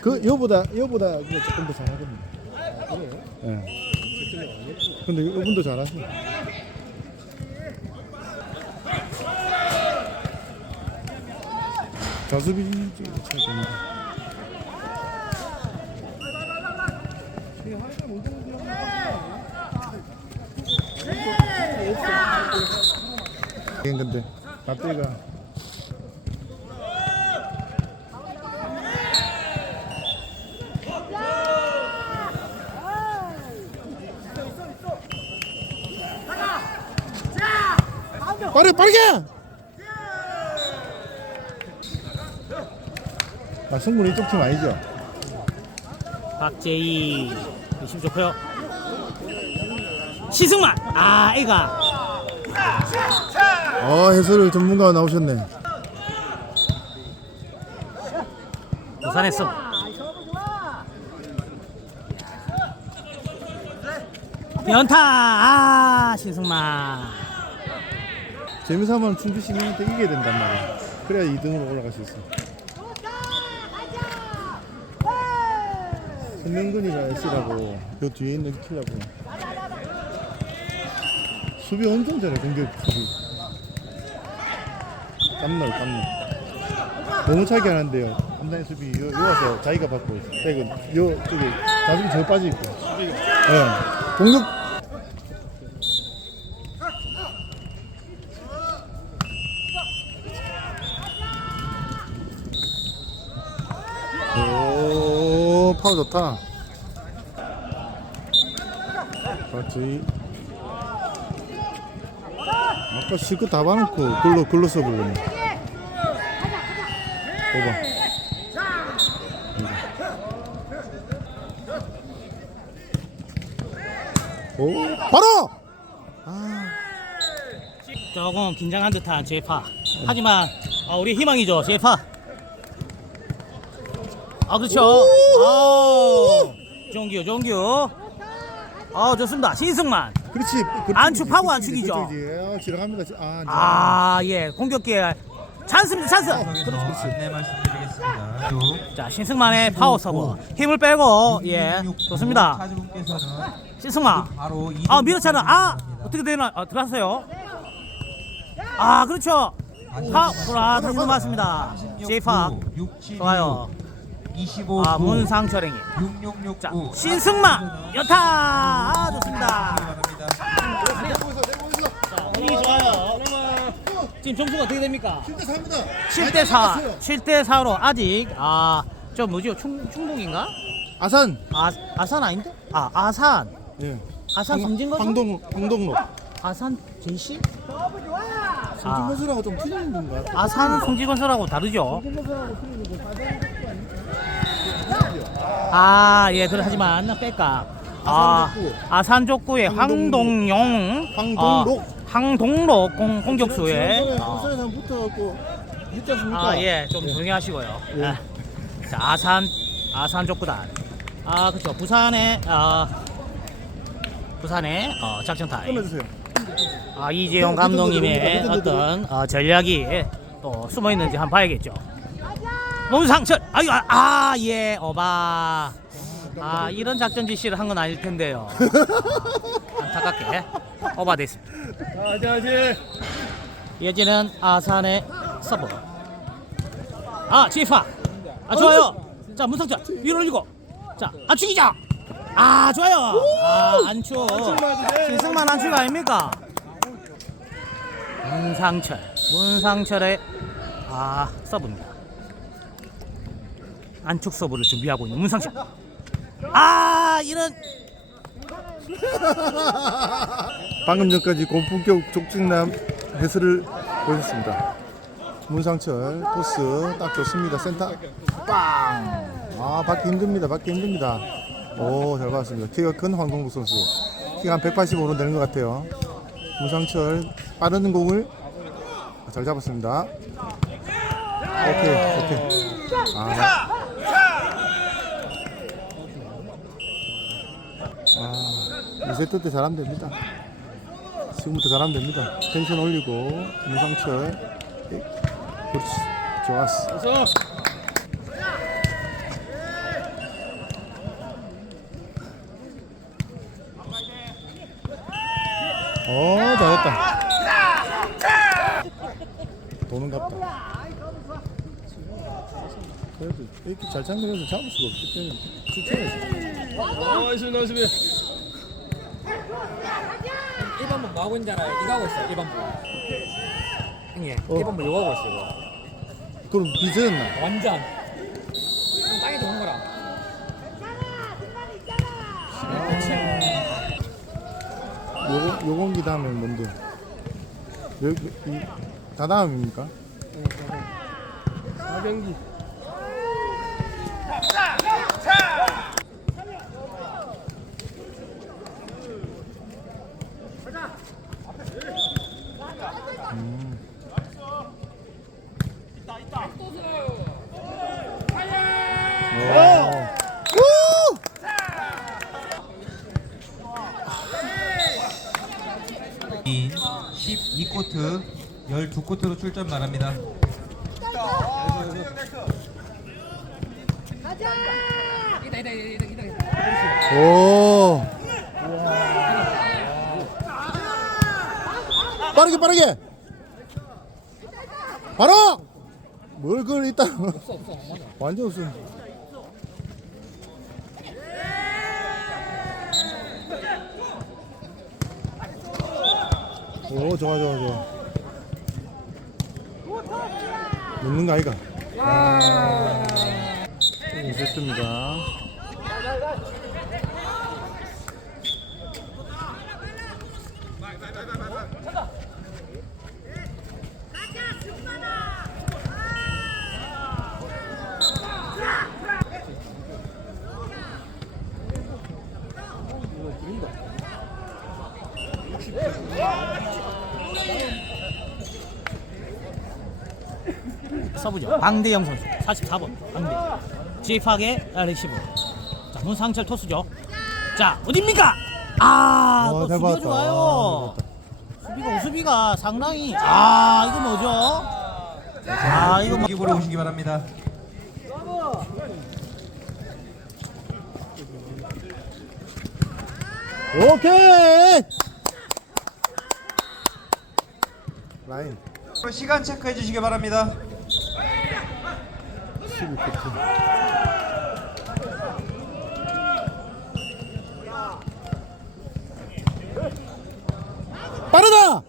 그 여보다 그 조금 더 잘하거든요. 예. 근데 이분도 잘하시. 자수비 차이 됩니다. 이건 근데. 앞뒤가. 빠르게 빠르게 아 승부는 이쪽 팀 아니죠? 박재희심 좋고요. 시승만! 아 애가 어 해설 전문가가 나오셨네. 부산했어. 연타! 아 신승만 재미삼아는 충주 시민한테 이겨야 된단 말이야. 그래야 2등으로 올라갈 수 있어. 선명근이가 S라고 요 뒤에 있는 키라고. 수비 엄청 잘해 공격 수비 깜놀 깜놀 너무 차게 하는데요. 감당의 수비 요, 요 와서 자기가 받고 있어 백은. 요 쪽에 자수비 저 빠져 있고 예. 공격. 오 파워 좋다. 맞지. 아까 실컷 다 봐놓고 글로 글로 써보려네 봐봐 오 바로! 조금 긴장한 듯한 제파. 하지만 아, 우리 희망이죠 제파. 아 그렇죠. 아우 종규 종규. 아 좋습니다. 신승만. 그렇지. 그렇지, 안축하고 안축이죠. 아, 지나갑니다. 아, 아 예. 공격기에 찬스입니다 찬스. 그래서 안내 말씀드리겠습니다. 쭉. 자 신승만의 파워 서브. 힘을 빼고 예 좋습니다. 차주분께서는 신승만. 바로 아 밀어차는 아 어떻게 되나 아, 들어갔어요. 아 그렇죠. 파아 다시 넘어왔습니다. 제이파. 좋아요. 25 아 문상철행이. 6669 자 신승만 여타. 아 좋습니다. 자 좋아요 지금 점수가 어떻게 됩니까 7대 4 7대 4로 아직 아 저 뭐죠 충 충북인가 아산 아 아산 아닌데 아 아산 예. 아산 삼진거죠 황동 황동로 아산 제시 아, 삼진건설하고 좀 틀린 건가? 아산 송지건설하고 다르죠. 아, 예, 그래 하지만 뺄까. 아, 아산족구. 아산족구의 황동록. 황동용, 황동록. 어, 황동록 공, 공격수의. 어, 부산에서 붙어갖고 있지 않습니까? 아, 예, 좀 조용히 하시고요. 예. 아, 자, 아산, 아산 족구단. 아, 그렇죠. 부산의, 아, 부산의 어, 작전 타임. 아, 이재용 감독님의 어떤 어, 전략이 또 숨어 있는지 한번 봐야겠죠. 몸상철, 아유, 아, 아, 예, 오바. 아, 이런 작전 지시를 한 건 아닐 텐데요. 안타깝게 오바됐습니다. 화이팅! 예지는 아산의 서브. 아, 지파. 아, 좋아요. 자, 문성철 위로 올리고. 자, 안축이죠. 아, 좋아요. 아, 안축. 신승만 안축 아닙니까? 문상철. 문상철의 아, 서브입니다. 안축 서브를 준비하고 있는 문상철. 아, 이런 방금 전까지 고품격 족증남 해설을 보셨습니다. 문상철 토스 딱 좋습니다. 센터 빵. 아 받기 힘듭니다. 받기 힘듭니다. 오잘 봤습니다. 키가 큰 황동국 선수. 키가 한 185로 되는 것 같아요. 문상철 빠른 공을 잘 잡았습니다. 오케이 오케이. 아. 아. 2세트 때 잘하면 됩니다. 지금부터 잘하면 됩니다. 텐션 올리고 문상철 에이, 그렇지 좋았어. 어 잘했다. 도는 갑다. 그래도 이렇게 잘 장면해서 잡을 수가 없기 때문에 추천해서. 나이스 나이스. 1번분 뭐 하고 있는 줄 알아요? 이거 하고 있어 1번분 형님 어. 1번분 이거 하고 있어 이거 그럼 빚어졌나? 완전 땅에 좋은 거라 요거 요공기 다음에 뭔데? 여기 이 다 다음입니까? 4경기. 오. 우! 12코트 12코트로 출전 바랍니다. 오. 빠르게 빠르게. 바로. 뭘 그걸 이따. 없어 없어 맞아 완전 없어. 오 좋아 좋아 좋아. 넣는 거 아이가? 아, 이세트입니다. 서브죠. 방대영 선수 44번 방대. 지팍의 리시브. 자 문상철 토스죠. 자 어딥니까? 아, 와, 또잘 수비가. 좋아요. 수비가 수비가 상당히 아 이거 뭐죠? 아 이거 뭐, 보러 오시기 바랍니다. 오케이. 라인 시간 체크해 주시기 바랍니다. 12코트. 빠르다.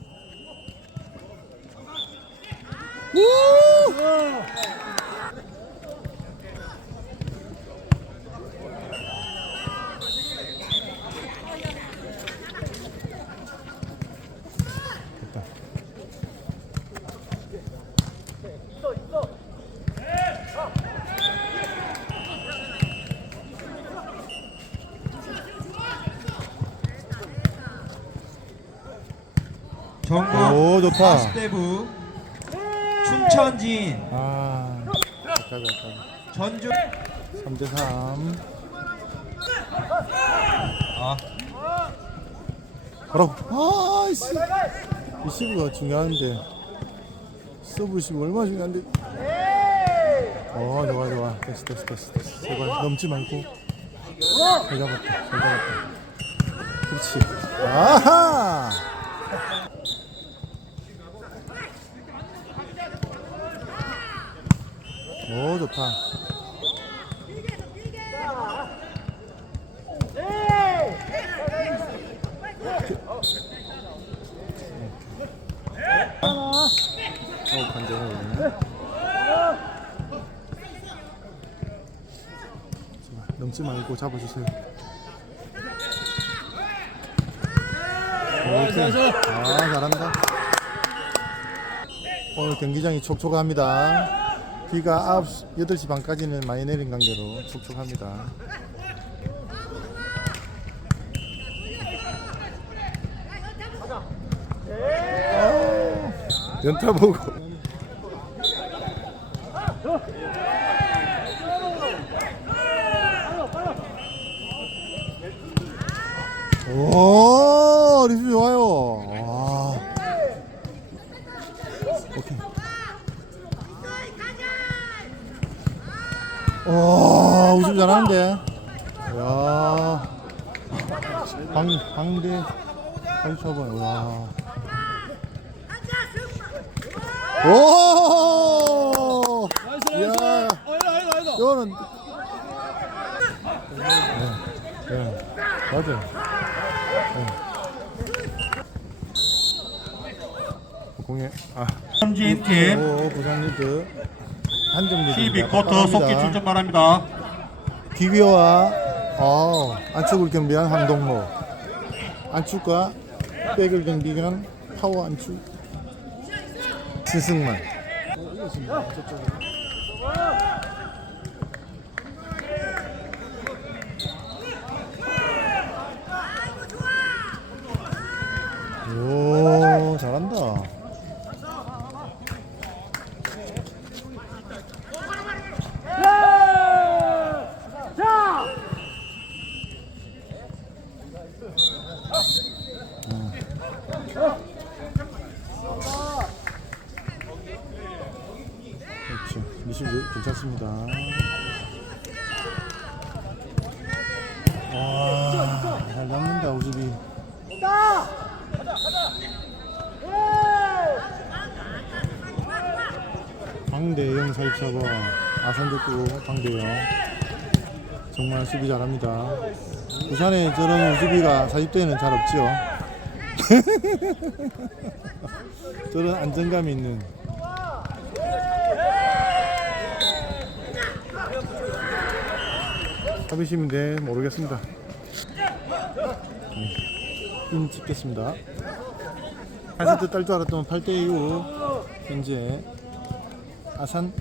우! 전국 오 좋다. 40대부 춘천진 아, 아까비 아까비. 전주 3대 3. 아, 바로 아, 이씨. 이 시브가 중요한데. 서브 시브 얼마나 중요한데. 어, 좋아 좋아. 됐어 됐어 됐어 됐어. 제발 넘지 말고. 잘 잡았다. 잘 잡았다. 그렇지. 아하. 오 좋다. 넘지 말고 잡아주세요. 오케이. 아 잘한다. 오늘 경기장이 촉촉합니다. 비가 9시, 8시 반까지는 많이 내린 관계로 촉촉합니다. 연타 보고 오 와, 우승 잘하는데. 야, 방 방대 방 쳐봐요. 와. 오! 나이스 야. 나이스 어 이거 이거 이거 이거는 예, 예, 맞아요. 예. 공에 아, 삼진팀 오, 부산 리드 한점 리드. 12쿼터 속기 출전 바랍니다. 기비와 어, 안축을 경비한 황동모, 안축과 백을 경비한 파워 안축 신승만. 오 잘한다. 그렇죠. 미시브 괜찮습니다. 와, 잘 잡는다 우즈비. 방대영 살펴봐 아산족구 방대영 정말 수비 잘합니다. 부산에 저런 우즈비가 40대에는 잘 없지요. 저런 안정감 있는 합의심인데 모르겠습니다. 음, 인 찍겠습니다. 한 세트 딸 줄 알았던 8대 6 현재 아산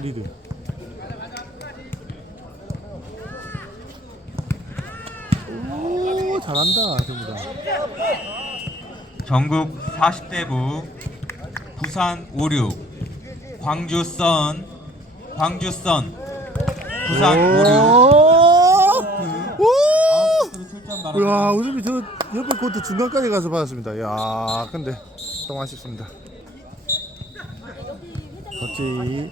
리드. 오 잘한다 전부 다. 전국 40대부 부산 56 광주 선 광주 선 부산 56 오! 아웃으로 출전 바랍니다. 야, 우즈비 저 옆에 코트 중간까지 가서 받았습니다. 야, 근데 좀 아쉽습니다. 갑자기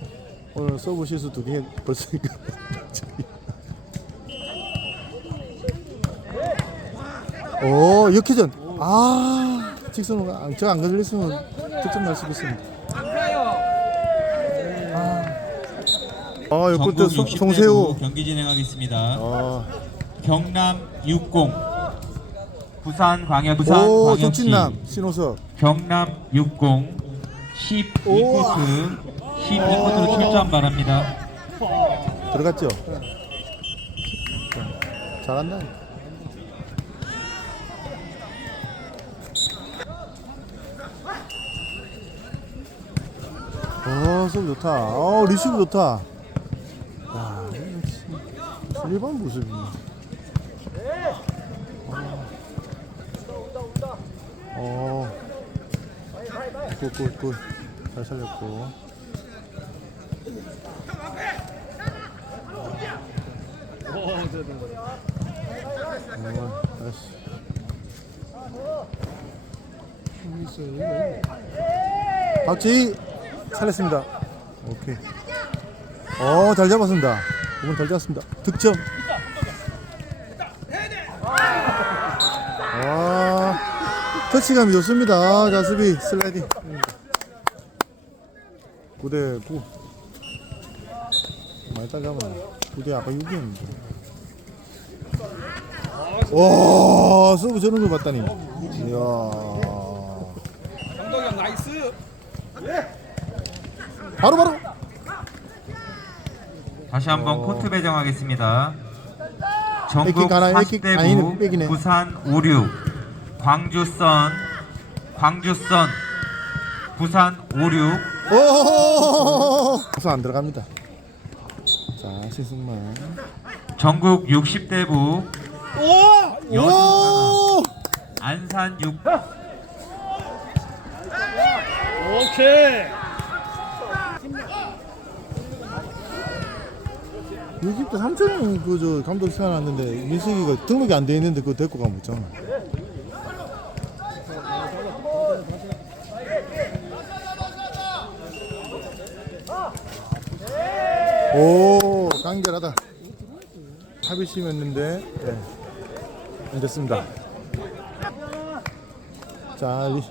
오늘 서브 실수 두 개 벌써 이거 갑자기. 오, 역회전. 아, 직선으로 안- 저안 걸렸으면 득점 날 수도 있습니다. 아, 아, 송- 60대부 송세우. 경기 진행하겠습니다. 아, 경남 60 부산 광역 부산 오, 광역시 조진남, 신호석. 경남 60 12코트 12코트로 출전 바랍니다. 들어갔죠? 잘한다. 어, 속 좋다. 어, 리시브 좋다. 야, 일반 모습이네. 어, 굿, 굿, 굿. 잘 살렸고. 어, 다시. 박지희 살렸습니다. 오케이. 어, 잘 잡았습니다. 이번 잘 잡았습니다. 득점. 와, 터치감이 좋습니다. 자, 수비 슬라이딩. 9대 9. 많이 따가면 9대 아까 6이었는데. 와, 서브 저런 걸 봤다니. 이야. 감독이 형 나이스 바로 바로. 다시 한번 코트 배정하겠습니다. 하나, 아니네, 백이네. 40대부 부산 56 광주선 광주선 부산 56 오! 우선 안 들어갑니다. 자, 신승만. 전국 60대부 여중 오! 안산 6 오케이 여기 또 삼촌 그저 감독 생각났는데 민석이가 등록이 안 돼 있는데 그거 데리고 가면 있잖아. 오! 간결하다. 합의심이었는데 예. 안 됐습니다. 자, 리,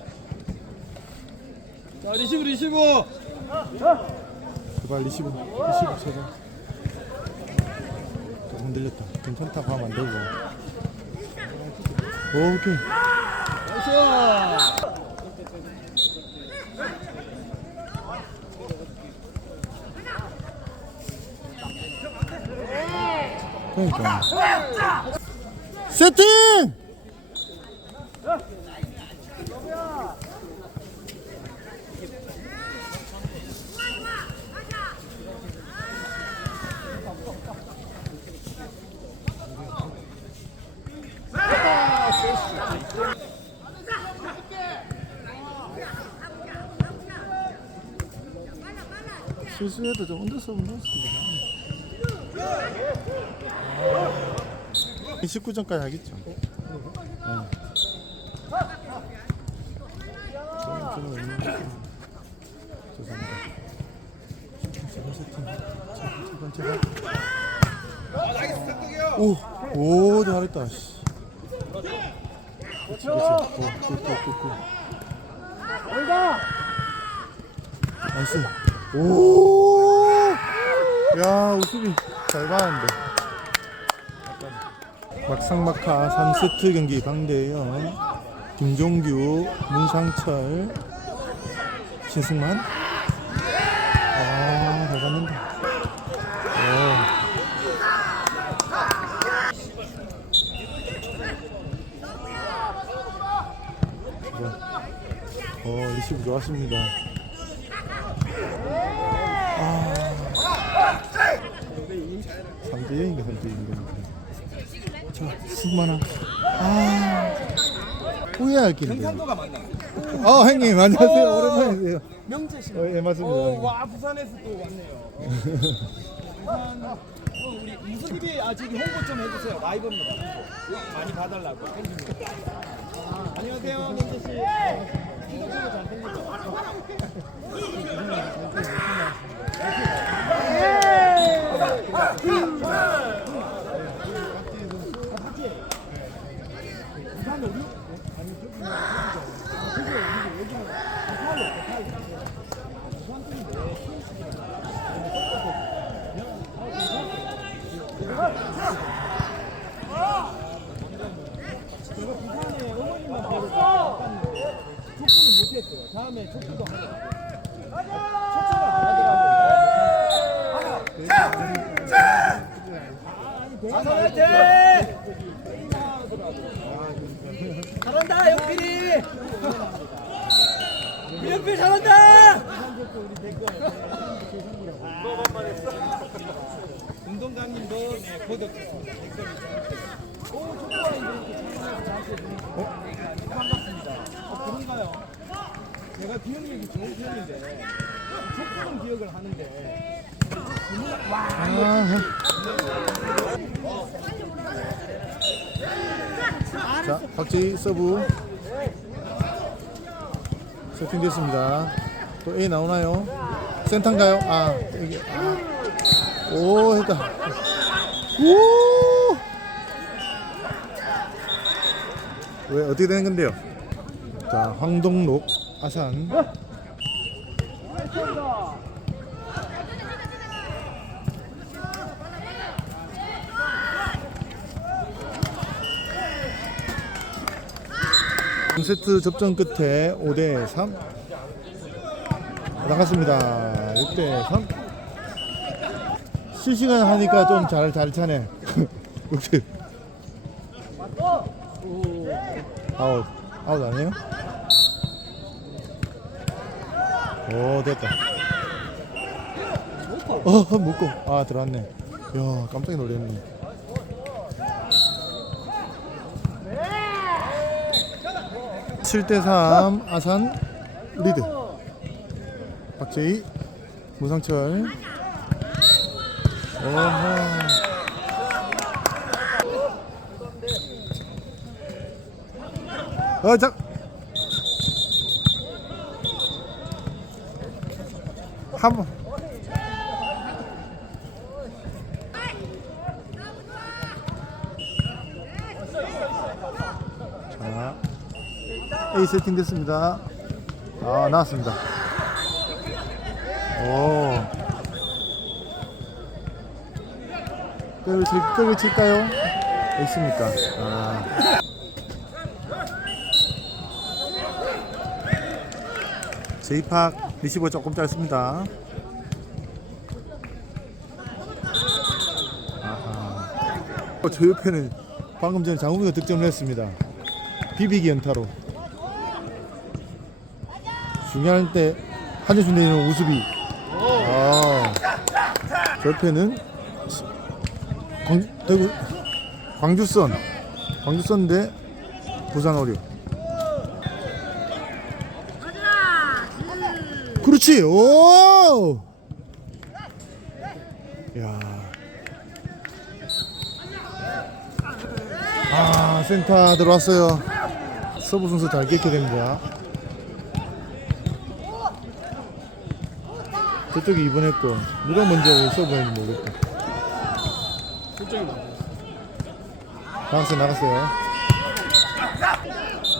자 리시브 리시브 제발 리시브, 리시브 제발. 좀 흔들렸다. 괜찮다고 하면 안 되고. 오, 오케이. 나이스 그러니까. 세팅! 실수해도 좀 언더서브 넣었습니다. 29점까지 하겠죠. 어. 저는- 저는. 죄송합니다. 오, 오, 잘했다. 씨. 그렇지, 그렇지. 오, 굿, 굿, 굿, 굿. 나이스. 오, 야, 우수비 잘 봤는데. 막상막하 3세트 경기 방대현 김종규 문상철 신승만 잡는다 오. 네. 어 리시브 좋았습니다 3대0인가 3대0인가 자, 승만아. 아, 후회할 길인데. 경상도가 맞나요? 어, 형님, 안녕하세요. 어. 오랜만이세요. 명재 씨 어, 예, 맞습니다. 어, 와 부산에서 또 왔네요 부산 어, 우리 무슨 TV 아 저기 홍보 좀 해주세요 라이브입니다 홍보. 많이 봐달라고 아, 안녕하세요 명재 씨 키도 크고 잘생겼죠 부산에 어머님만 보고 약간 촉구는 못했어요 다음에 촉구도 하고 촉구가 잘하더라고요 잘한다 영필이 영필 잘한다 운동장님도 네, 구독했습니다 오 촉구가 이렇게 어, 그런가요? 제가 기억력이 좋은 편인데 촉구는 기억을 하는데 자, 박재희 서브. 세팅됐습니다. 또 A 나오나요? 센터인가요? 아, 이게. 아. 오, 했다. 오! 왜, 어떻게 되는 건데요? 자, 황동록, 아산. 세트 접전 끝에 5대 3 나갔습니다. 6대 3 실시간 하니까 좀 잘 잘 차네. 아웃 아웃 아니에요? 오 됐다. 어 묶고 아 들어왔네. 야 깜짝 놀랐네. 칠 대 삼 아산 리드 박재희 무상철 어허 어자 한번 자 A 세팅 됐습니다 아 나왔습니다 오 끌을 칠까요? 있습니까? 아. 제이팍 리시버 조금 짧습니다. 아하. 어, 저 옆에는 방금 전에 장훈이가 득점을 했습니다. 비비기 연타로. 중요할 때 한준수 내는 우수비. 아. 저 옆에는 시- 광, 광주선. 광주선 대 부산 어류. 그렇지. 오! 야. 아, 센터 들어왔어요. 서브 선수 잘 깼게 됩니다. 저쪽이 이번했고 누가 먼저 서브했는지 모르겠다. 나갔어요, 나갔어요.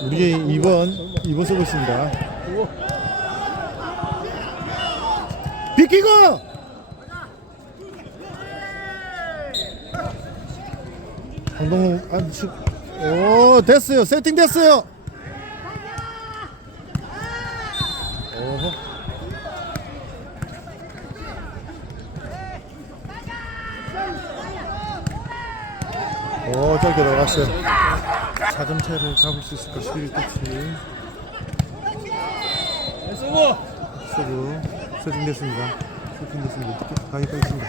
우리 2번 2번 서브 있습니다. 비 키고! 강동호 안 치. 오 됐어요 세팅 됐어요. 오호. 오 짧게 들어갔어요. 4점 차를 잡을 수 있을까 11터치. 수고. 서브 세팅 됐습니다. 세팅 됐습니다. 어떻게 가기가 있습니다.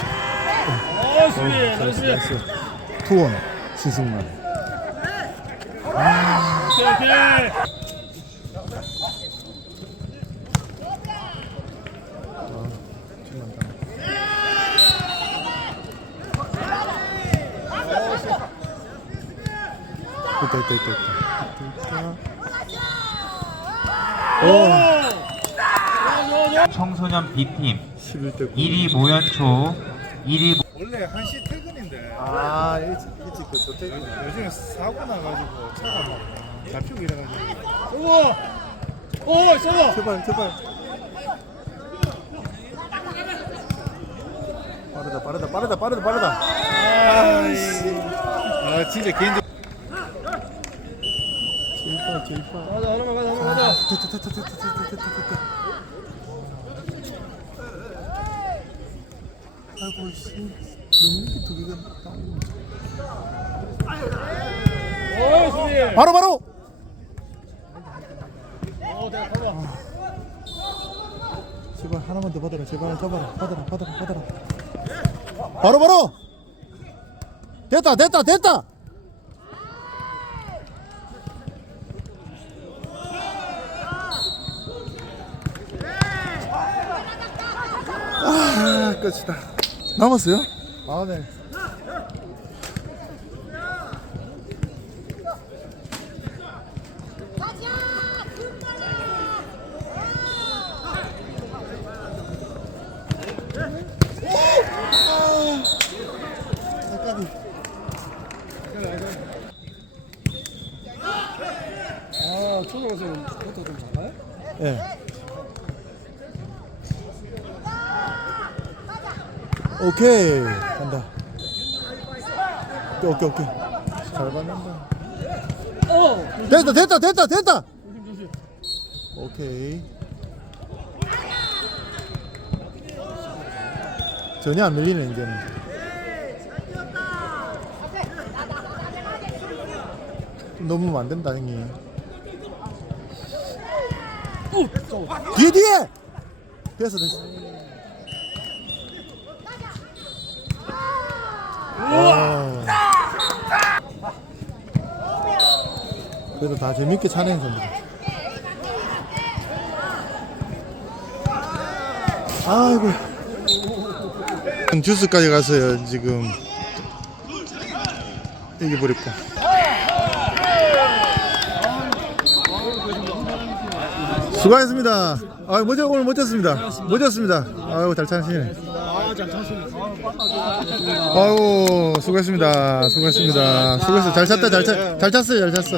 어, 수비. 나이스. 잘했어. 투원 신승만. 오케이, 오케이. 있다 있다 있다 있다. 오, 청소년 B팀 11대 9. 1위 모연초 1위 원래 1시 퇴근인데 아 일찍 일찍 그 저택. 요즘에 사고 나가지고 차가 막 잡히고 이래가지고 수고. 오, 수고. 제발 제발. 빠르다 빠르다 빠르다 빠르다 빠르다. 아이씨 아 진짜 개인적 제이파 제이파. 가자, 하나만 가자, 하나만 가자. 됐다 됐다 됐다 됐다 됐다 됐다. 아이고 씨 너무 이렇게 두 개가 나오는 오, 수비. 바로 바로. 어, 내가. 제발 하나만 더 받아라 제발 잡아라 받아라 받아라 받아라 바로 바로 됐다 됐다 됐다 아 끝이다 남았어요? 아 네 아, 초등학생 부터 좀 작아요? 예. 오케이 간다. 오케이 오케이. 잘 받는다. 어. 됐다 됐다 됐다 됐다. 오케이. 전혀 안 밀리네 이제는. 너무 안 된다 형님. 뒤에 뒤에. 됐어 됐어. 그래도 다 재밌게 차는 겁니다. 아이고. 주스까지 갔어요 지금. 이겨버렸고. 수고하셨습니다. 아, 멋져 오늘 멋졌습니다. 멋졌습니다. 아유 잘 차시네. 아유 수고했습니다. 수고했습니다. 수고했어. 잘 찼다. 잘 찼. 잘 찼어요. 잘 찼어.